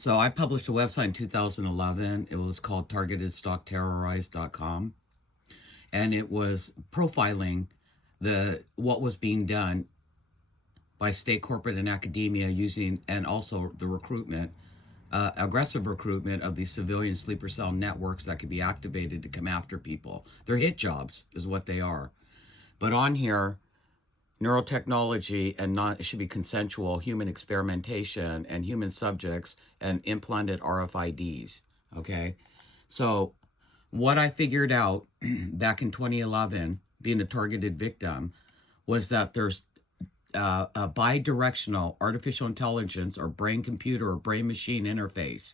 So I published a website in 2011. It was called targetedstockterrorize.com. And it was profiling what was being done by state, corporate, and academia using, and also the recruitment, aggressive recruitment of these civilian sleeper cell networks that could be activated to come after people. They're hit jobs is what they are. But on here, neurotechnology and it should be consensual human experimentation and human subjects and implanted RFIDs. Okay. So what I figured out back in 2011, being a targeted victim, was that there's a bidirectional artificial intelligence or brain computer or brain machine interface.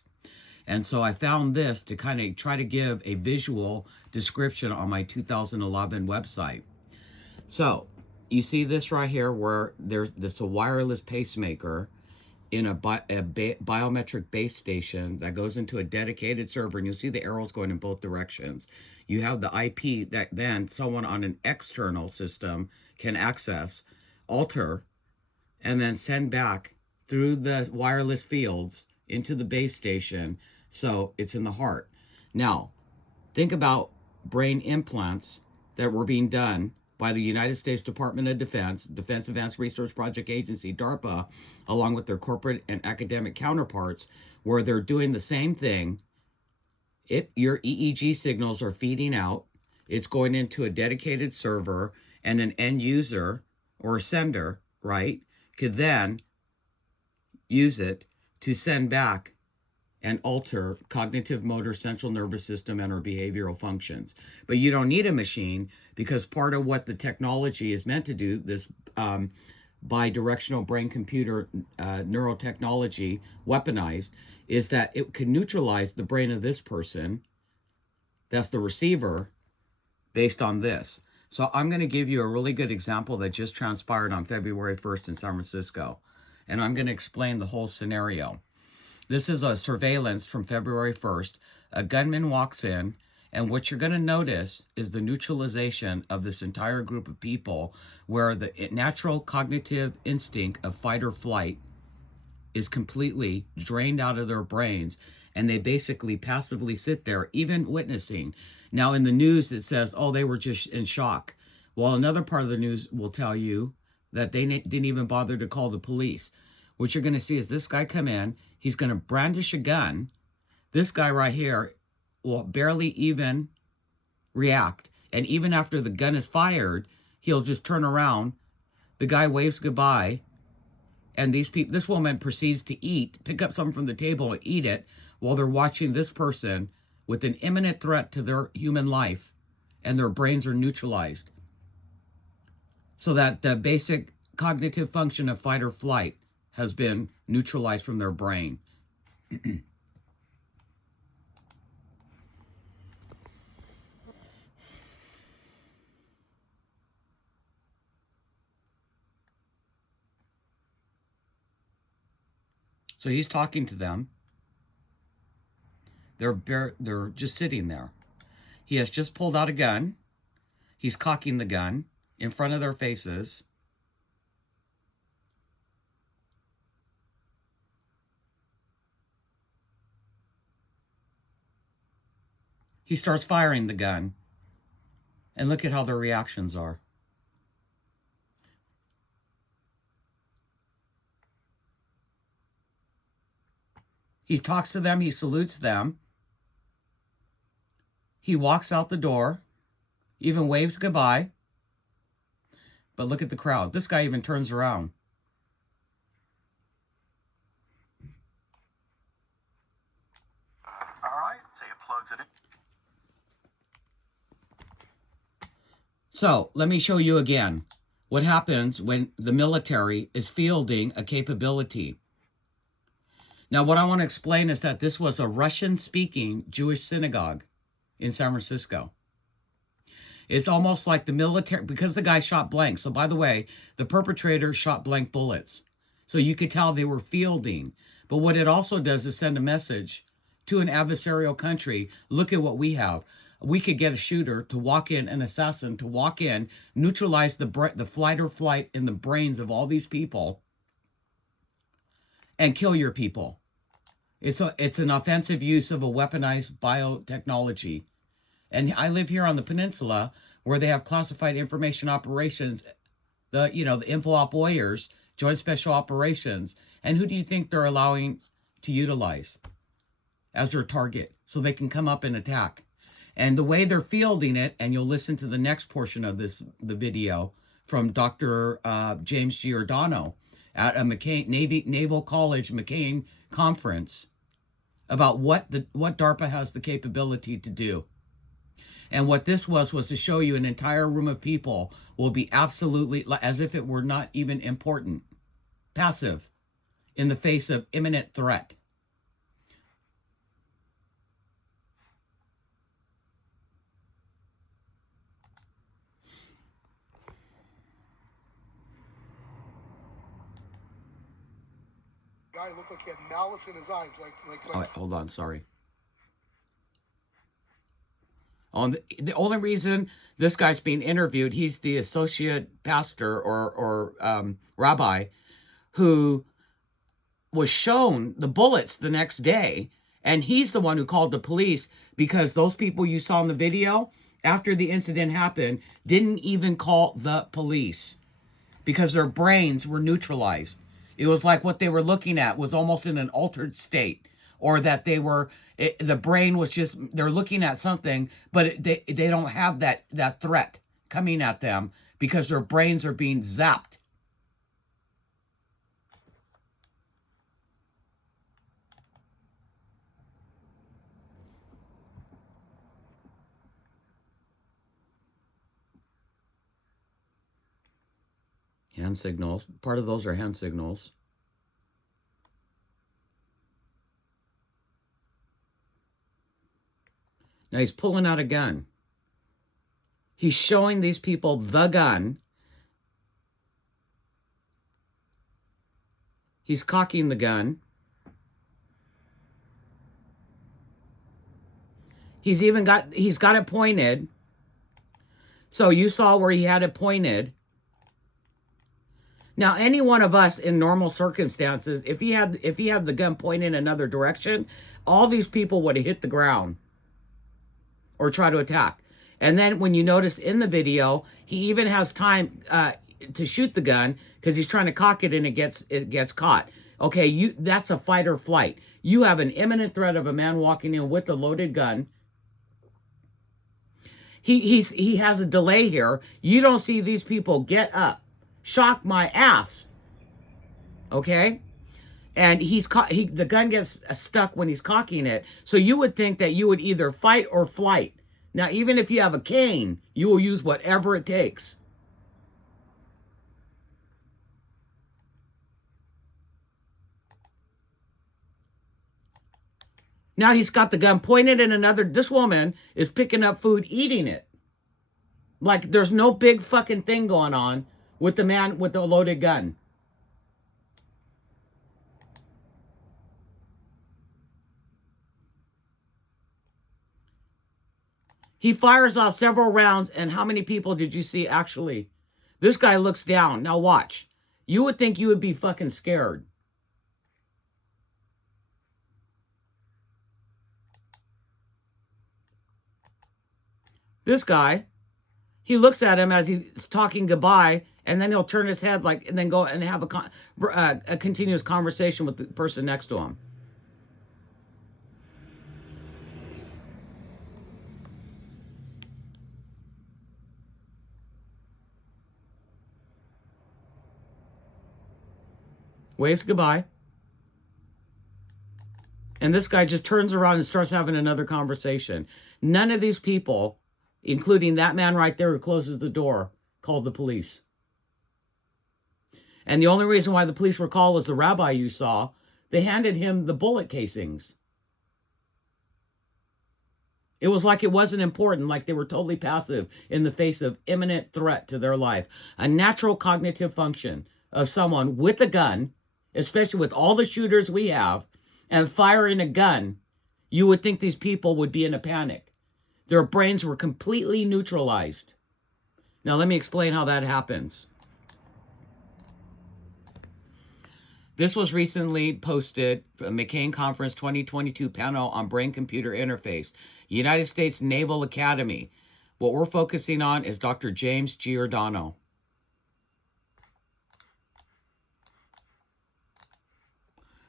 And so I found this to kind of try to give a visual description on my 2011 website. So you see this right here where there's a wireless pacemaker in a biometric base station that goes into a dedicated server, and you'll see the arrows going in both directions. You have the IP that then someone on an external system can access, alter, and then send back through the wireless fields into the base station, so it's in the heart. Now, think about brain implants that were being done by the United States Department of Defense, Defense Advanced Research Project Agency, DARPA, along with their corporate and academic counterparts, where they're doing the same thing. Your EEG signals are feeding out. It's going into a dedicated server, and an end user or a sender, right, could then use it to send back and alter cognitive, motor, central nervous system, and or behavioral functions. But you don't need a machine, because part of what the technology is meant to do, this bidirectional brain-computer neurotechnology, weaponized, is that it can neutralize the brain of this person, that's the receiver, based on this. So I'm going to give you a really good example that just transpired on February 1st in San Francisco. And I'm going to explain the whole scenario. This is a surveillance from February 1st. A gunman walks in, and what you're going to notice is the neutralization of this entire group of people, where the natural cognitive instinct of fight or flight is completely drained out of their brains, and they basically passively sit there, even witnessing. Now, in the news, it says, oh, they were just in shock. Well, another part of the news will tell you that they didn't even bother to call the police. What you're going to see is this guy come in, he's going to brandish a gun. This guy right here will barely even react. And even after the gun is fired, he'll just turn around. The guy waves goodbye. And this woman proceeds to pick up something from the table and eat it, while they're watching this person with an imminent threat to their human life, and their brains are neutralized. So that the basic cognitive function of fight or flight has been neutralized from their brain. So he's talking to them. They're just sitting there. He has just pulled out a gun. He's cocking the gun in front of their faces. He starts firing the gun. And look at how their reactions are. He talks to them. He salutes them. He walks out the door, even waves goodbye. But look at the crowd. This guy even turns around. All right, so he plugs it in. So let me show you again what happens when the military is fielding a capability. Now, what I want to explain is that this was a Russian-speaking Jewish synagogue in San Francisco. It's almost like the military, because the guy shot blank. So, by the way, the perpetrator shot blank bullets. So you could tell they were fielding. But what it also does is send a message to an adversarial country. Look at what we have. We could get a shooter to walk in, an assassin to walk in, neutralize the flight or flight in the brains of all these people, and kill your people. It's an offensive use of a weaponized biotechnology. And I live here on the peninsula where they have classified information operations, the info op warriors, joint special operations. And who do you think they're allowing to utilize as their target so they can come up and attack? And the way they're fielding it, and you'll listen to the next portion of the video from Dr. James Giordano at a McCain Naval College McCain conference about what DARPA has the capability to do. And what this was to show you an entire room of people will be absolutely, as if it were not even important, passive in the face of imminent threat. Guy looked like he had malice in his eyes, Oh, hold on, sorry. The only reason this guy's being interviewed, he's the associate pastor or rabbi who was shown the bullets the next day, and he's the one who called the police because those people you saw in the video after the incident happened didn't even call the police because their brains were neutralized. It was like what they were looking at was almost in an altered state, or that the brain was just, they're looking at something, but they don't have that threat coming at them because their brains are being zapped. Hand signals. Part of those are hand signals. Now he's pulling out a gun. He's showing these people the gun. He's cocking the gun. He's got it pointed. So you saw where he had it pointed. Now, any one of us in normal circumstances, if he had the gun pointed in another direction, all these people would have hit the ground or try to attack. And then when you notice in the video, he even has time to shoot the gun because he's trying to cock it and it gets caught. Okay, that's a fight or flight. You have an imminent threat of a man walking in with a loaded gun. He has a delay here. You don't see these people get up. Shock my ass. Okay? And the gun gets stuck when he's cocking it. So you would think that you would either fight or flight. Now, even if you have a cane, you will use whatever it takes. Now he's got the gun pointed in this woman is picking up food, eating it. Like there's no big fucking thing going on with the man with the loaded gun. He fires off several rounds, and how many people did you see actually? This guy looks down. Now watch. You would think you would be fucking scared. This guy, he looks at him as he's talking goodbye, and then he'll turn his head and then go and have a continuous conversation with the person next to him. Waves goodbye. And this guy just turns around and starts having another conversation. None of these people, including that man right there who closes the door, called the police. And the only reason why the police were called was the rabbi you saw. They handed him the bullet casings. It was like it wasn't important, like they were totally passive in the face of imminent threat to their life. A natural cognitive function of someone with a gun, especially with all the shooters we have, and firing a gun, you would think these people would be in a panic. Their brains were completely neutralized. Now let me explain how that happens. This was recently posted, McCain Conference 2022 panel on brain-computer interface, United States Naval Academy. What we're focusing on is Dr. James Giordano.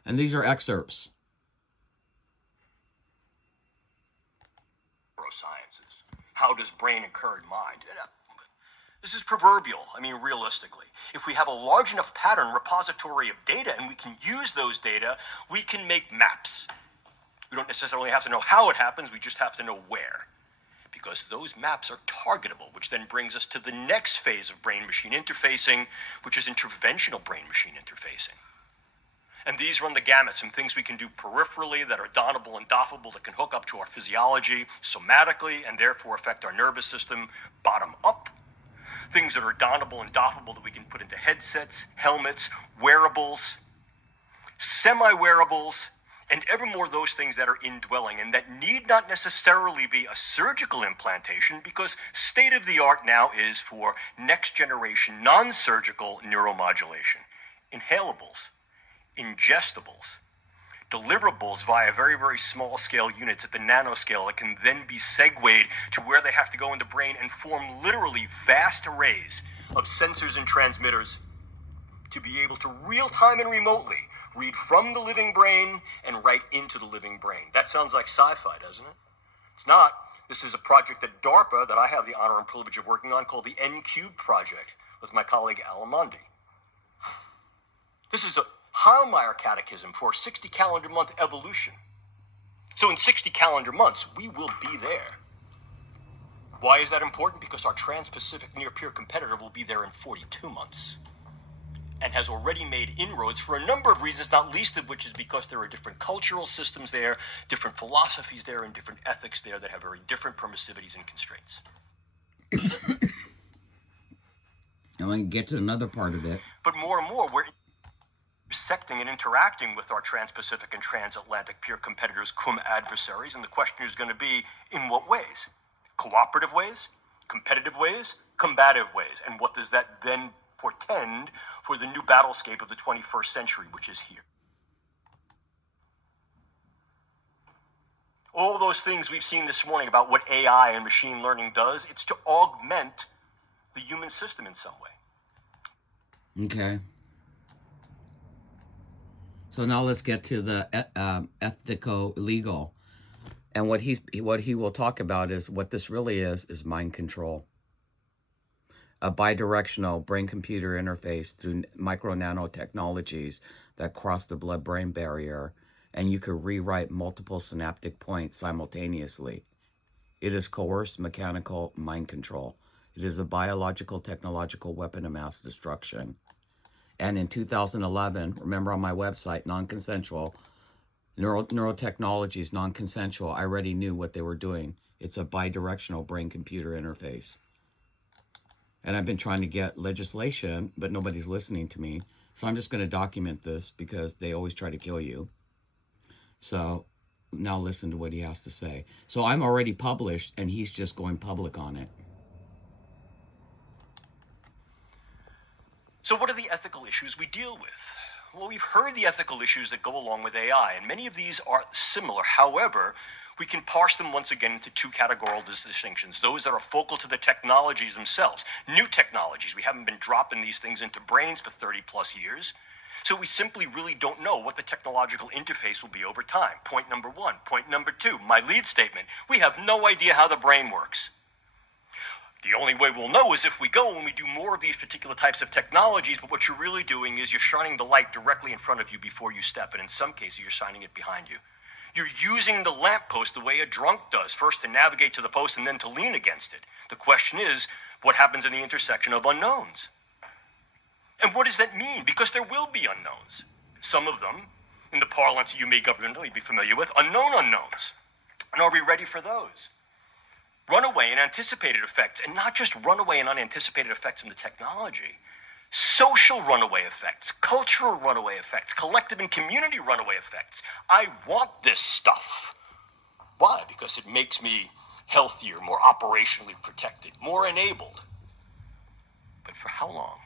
And these are excerpts. Neurosciences. How does brain occur in mind? This is proverbial. I mean, realistically. If we have a large enough pattern repository of data and we can use those data, we can make maps. We don't necessarily have to know how it happens, we just have to know where. Because those maps are targetable, which then brings us to the next phase of brain-machine interfacing, which is interventional brain-machine interfacing. And these run the gamut, some things we can do peripherally that are donable and doffable that can hook up to our physiology somatically and therefore affect our nervous system bottom up. Things that are donable and doffable that we can put into headsets, helmets, wearables, semi-wearables, and ever more those things that are indwelling and that need not necessarily be a surgical implantation, because state of the art now is for next generation non-surgical neuromodulation. Inhalables, ingestibles, deliverables via very, very small scale units at the nanoscale that can then be segued to where they have to go in the brain and form literally vast arrays of sensors and transmitters to be able to real time and remotely read from the living brain and write into the living brain. That sounds like sci-fi, doesn't it? It's not. This is a project at DARPA that I have the honor and privilege of working on called the N-Cube Project with my colleague Alamondi. This is a Heilmeyer catechism for 60 calendar month evolution. So in 60 calendar months, we will be there. Why is that important? Because our Trans-Pacific near-peer competitor will be there in 42 months and has already made inroads for a number of reasons, not least of which is because there are different cultural systems there, different philosophies there, and different ethics there that have very different permissivities and constraints. I'm going to get to another part of it. But more and more, we're intersecting and interacting with our Trans-Pacific and transatlantic peer competitors, cum adversaries, and the question is going to be, in what ways? Cooperative ways, competitive ways, combative ways, and what does that then portend for the new battlescape of the 21st century, which is here? All those things we've seen this morning about what AI and machine learning does, it's to augment the human system in some way. Okay. So now let's get to the ethico-legal. And what he will talk about is what this really is mind control. A bidirectional brain-computer interface through micro-nanotechnologies that cross the blood-brain barrier, and you could rewrite multiple synaptic points simultaneously. It is coerced mechanical mind control. It is a biological technological weapon of mass destruction. And in 2011, remember on my website, non-consensual, neurotechnologies, non-consensual, I already knew what they were doing. It's a bidirectional brain-computer interface. And I've been trying to get legislation, but nobody's listening to me. So I'm just going to document this because they always try to kill you. So now listen to what he has to say. So I'm already published, and he's just going public on it. So what are the ethical issues we deal with? Well, we've heard the ethical issues that go along with AI, and many of these are similar. However, we can parse them once again into two categorical distinctions. Those that are focal to the technologies themselves, new technologies. We haven't been dropping these things into brains for 30 plus years. So we simply really don't know what the technological interface will be over time. Point number one. Point number two, my lead statement. We have no idea how the brain works. The only way we'll know is if we go and we do more of these particular types of technologies, but what you're really doing is you're shining the light directly in front of you before you step, and in some cases you're shining it behind you. You're using the lamppost the way a drunk does, first to navigate to the post and then to lean against it. The question is, what happens in the intersection of unknowns? And what does that mean? Because there will be unknowns. Some of them, in the parlance you may governmentally be familiar with, unknown unknowns. And are we ready for those? Runaway and anticipated effects, and not just runaway and unanticipated effects in the technology, social runaway effects, cultural runaway effects, collective and community runaway effects. I want this stuff. Why? Because it makes me healthier, more operationally protected, more enabled. But for how long?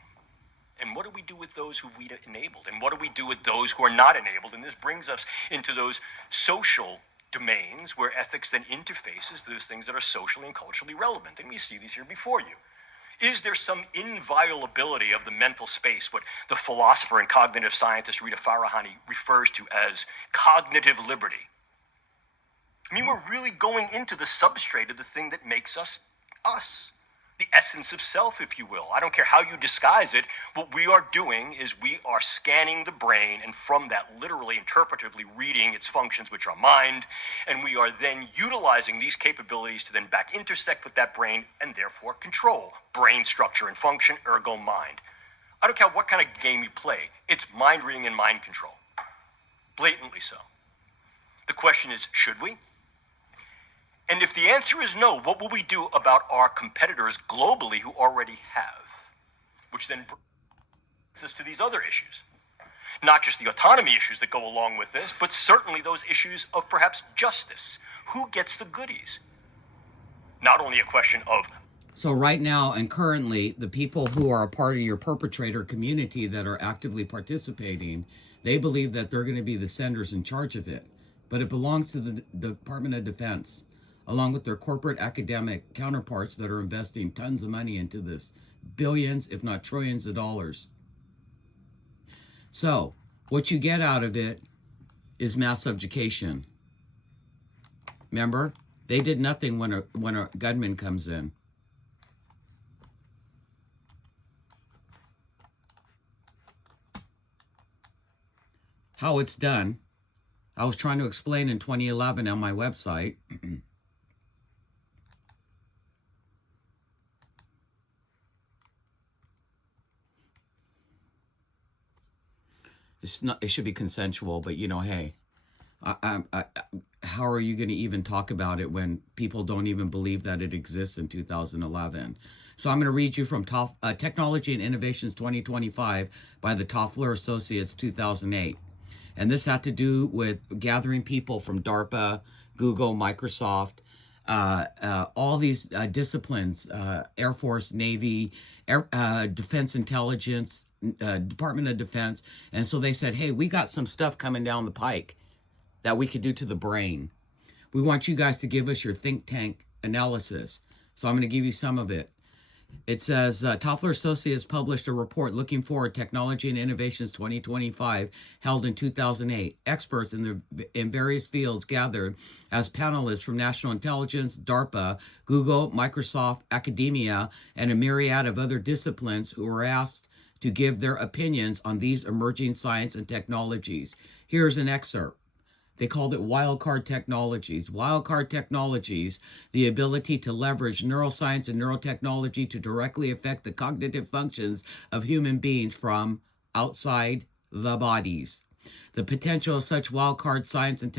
And what do we do with those who we enabled? And what do we do with those who are not enabled? And this brings us into those social domains where ethics then interfaces those things that are socially and culturally relevant. And we see these here before you. Is there some inviolability of the mental space, what the philosopher and cognitive scientist Rita Farahani refers to as cognitive liberty? I mean, we're really going into the substrate of the thing that makes us us. The essence of self, if you will. I don't care how you disguise it. What we are doing is we are scanning the brain, and from that, literally, interpretively reading its functions, which are mind, and we are then utilizing these capabilities to then back intersect with that brain and therefore control brain structure and function, ergo mind. I don't care what kind of game you play. It's mind reading and mind control. Blatantly so. The question is, should we? And if the answer is no, what will we do about our competitors globally who already have? Which then brings us to these other issues. Not just the autonomy issues that go along with this, but certainly those issues of perhaps justice. Who gets the goodies? Not only a question of... So right now and currently, the people who are a part of your perpetrator community that are actively participating, they believe that they're going to be the senders in charge of it. But it belongs to the Department of Defense, along with their corporate academic counterparts that are investing tons of money into this. Billions, if not trillions of dollars. So, what you get out of it is mass subjugation. Remember? They did nothing when a gunman comes in. How it's done, I was trying to explain in 2011 on my website. It should be consensual, but you know, hey, how are you going to even talk about it when people don't even believe that it exists in 2011? So I'm going to read you from Technology and Innovations 2025 by the Toffler Associates 2008. And this had to do with gathering people from DARPA, Google, Microsoft, all these disciplines, Air Force, Navy, Defense Intelligence, Department of Defense. And so they said, hey, we got some stuff coming down the pike that we could do to the brain. We want you guys to give us your think tank analysis. So I'm going to give you some of it. It says, Toffler Associates published a report looking forward Technology and Innovations 2025 held in 2008. Experts in various fields gathered as panelists from National Intelligence, DARPA, Google, Microsoft, academia, and a myriad of other disciplines who were asked to give their opinions on these emerging science and technologies. Here's an excerpt. They called it wildcard technologies. Wildcard technologies, the ability to leverage neuroscience and neurotechnology to directly affect the cognitive functions of human beings from outside the bodies. The potential of such wildcard science and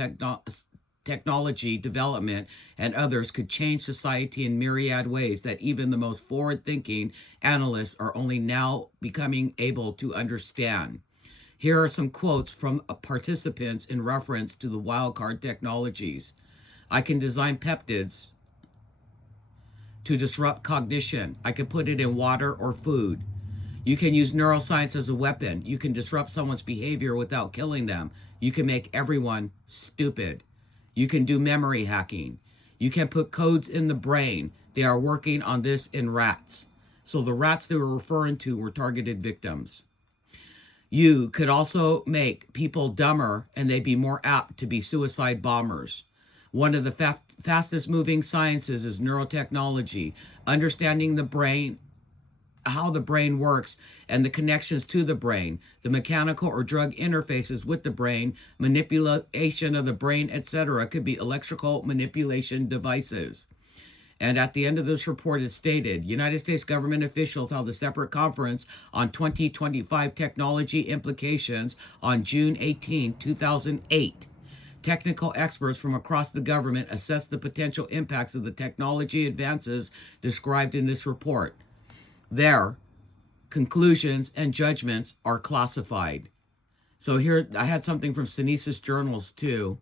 technology development and others could change society in myriad ways that even the most forward-thinking analysts are only now becoming able to understand. Here are some quotes from participants in reference to the wildcard technologies. I can design peptides to disrupt cognition. I can put it in water or food. You can use neuroscience as a weapon. You can disrupt someone's behavior without killing them. You can make everyone stupid. You can do memory hacking. You can put codes in the brain. They are working on this in rats. So the rats they were referring to were targeted victims. You could also make people dumber and they'd be more apt to be suicide bombers. One of the fastest moving sciences is neurotechnology, understanding the brain, how the brain works and the connections to the brain, the mechanical or drug interfaces with the brain, manipulation of the brain, etc. could be electrical manipulation devices. And at the end of this report, it stated, United States government officials held a separate conference on 2025 technology implications on June 18, 2008. Technical experts from across the government assessed the potential impacts of the technology advances described in this report. Their conclusions and judgments are classified. So here, I had something from Synesis Journals too.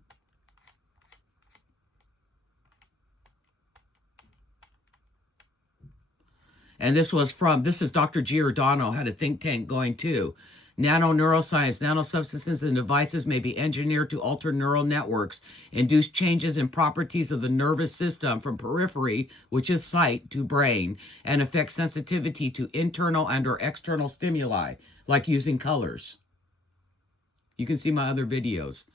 And this is Dr. Giordano had a think tank going too. Nano-neuroscience, nanosubstances and devices may be engineered to alter neural networks, induce changes in properties of the nervous system from periphery, which is sight, to brain, and affect sensitivity to internal and or external stimuli, like using colors. You can see my other videos.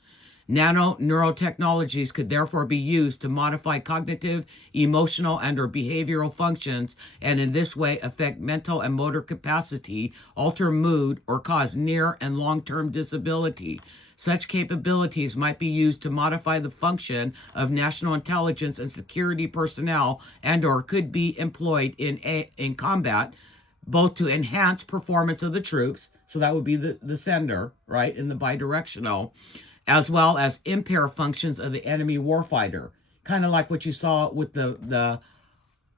Nano-neurotechnologies could therefore be used to modify cognitive, emotional, and or behavioral functions, and in this way affect mental and motor capacity, alter mood, or cause near and long-term disability. Such capabilities might be used to modify the function of national intelligence and security personnel, and or could be employed in combat, both to enhance performance of the troops, so that would be the sender, right, in the bidirectional, as well as impair functions of the enemy warfighter, kind of like what you saw with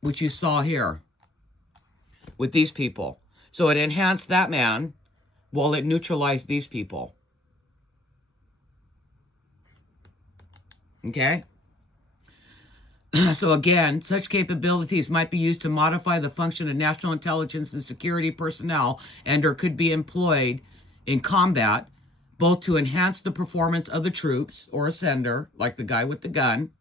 what you saw here with these people. So it enhanced that man while it neutralized these people. Okay? So again, such capabilities might be used to modify the function of national intelligence and security personnel, and or could be employed in combat, both to enhance the performance of the troops or a sender, like the guy with the gun,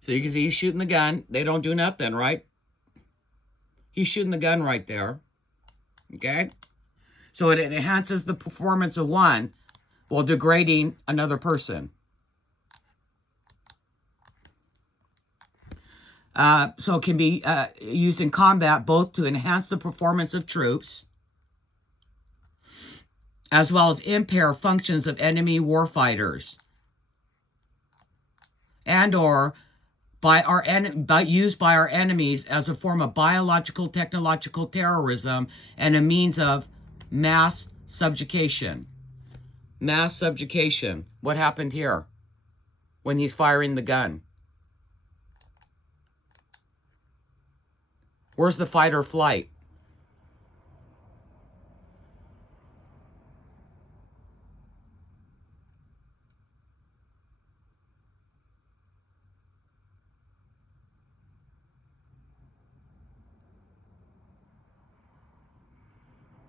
so you can see he's shooting the gun. They don't do nothing, right? He's shooting the gun right there. Okay? So it enhances the performance of one while degrading another person. So it can be used in combat both to enhance the performance of troops as well as impair functions of enemy warfighters, and or used by our enemies as a form of biological, technological terrorism and a means of mass subjugation. Mass subjugation. What happened here when he's firing the gun? Where's the fight or flight?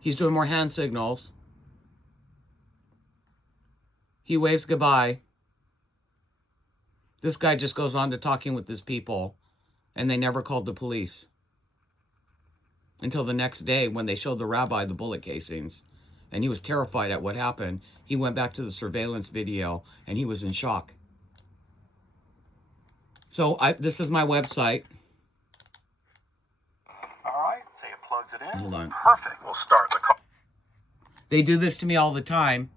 He's doing more hand signals. He waves goodbye. This guy just goes on to talking with his people, and they never called the police. Until the next day when they showed the rabbi the bullet casings. And he was terrified at what happened. He went back to the surveillance video, and he was in shock. So this is my website. All right, say it plugs it in. Hold on. Perfect. We'll start the call. They do this to me all the time.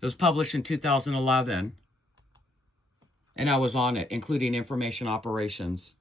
It was published in 2011. And I was on it, including information operations.